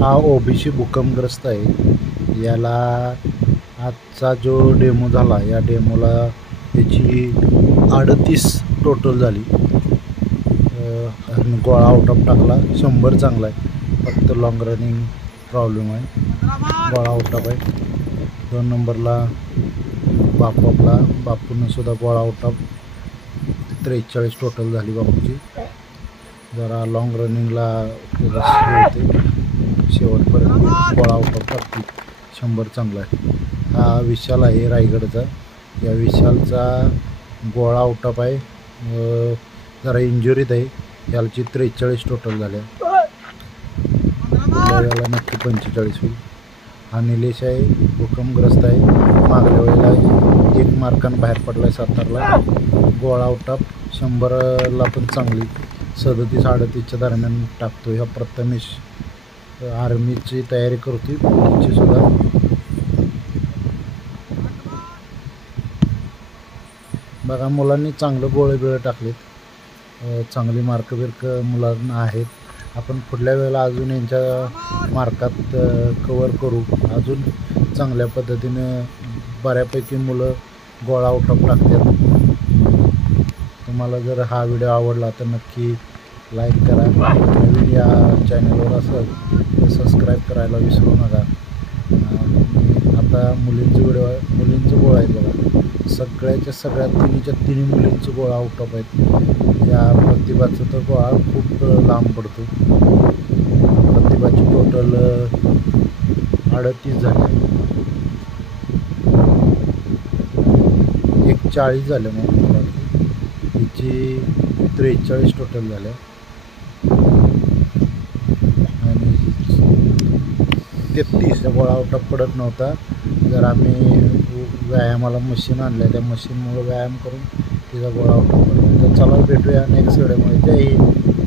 हा ओबीसी भूकंपग्रस्त आहे. याला आजचा जो डेमो झाला, या डेमोला त्याची 38 टोटल झाली. गोळा आउट ऑफ टाकला. 100 चांगला आहे, फक्त लॉंग रनिंग प्रॉब्लेम आहे. गोळा आउट ऑफ आहे. 2 नंबरला बापू आपला, बापूनं सुद्धा गोळा आउट ऑफ. 43 टोटल झाली बापूची. जरा लॉंग रनिंगला होते, शेवटपर्यंत गोळा आउट ऑफ टाकते. 100 चांगला आहे. हा विशाल आहे रायगडचा. या विशालचा गोळा आउट ऑफ आहे. जरा इंजुरीत आहे. याची 43 टोटल झाल्या. याला नक्की 45 होईल. हा निलेश आहे, भूकंपग्रस्त आहे. मागल्या वेळेला 1 मार्कानं बाहेर पडला आहे सातारला. गोळा आउट ऑफ. 100ला पण चांगली 37-38च्या दरम्यान टाकतो. ह्या प्रथमेश आर्मीची तयारी करतोय, पोलीसची सुद्धा. बघा, मुलांनी चांगलं गोळे बिळे टाकलेत. चांगली मार्क बिर्क मुलांना आहेत. आपण पुढल्या वेळेला अजून यांच्या मार्कात कवर करू. अजून चांगल्या पद्धतीनं बऱ्यापैकी मुलं गोळा आउट ऑफ टाकतात. तुम्हाला जर हा व्हिडिओ आवडला तर नक्की लाईक करा. नवीन या चॅनलवर असेल तर सबस्क्राईब करायला विसरू नका. आता मुलींचं गोळा आहे बघा. सगळ्याच्या सगळ्या तिन्ही मुलींचं गोळा आउट ऑफ आहेत. या प्रतिभाचं तर गोळा खूप लांब पडतो. प्रतिभाची टोटल 38 झाले. 40 झाले. मग मला तिची 43 टोटल झाल्या. आणि 33 गोळा आउट ऑफ पडत नव्हता. जर आम्ही व्यायामाला मशीन आणल्या, त्या मशीनमुळे व्यायाम करून तिचा गोळा आउट ऑफ पडला. तर चला भेटूया नेक्स्ट व्हिडिओमध्ये. जय हिंद.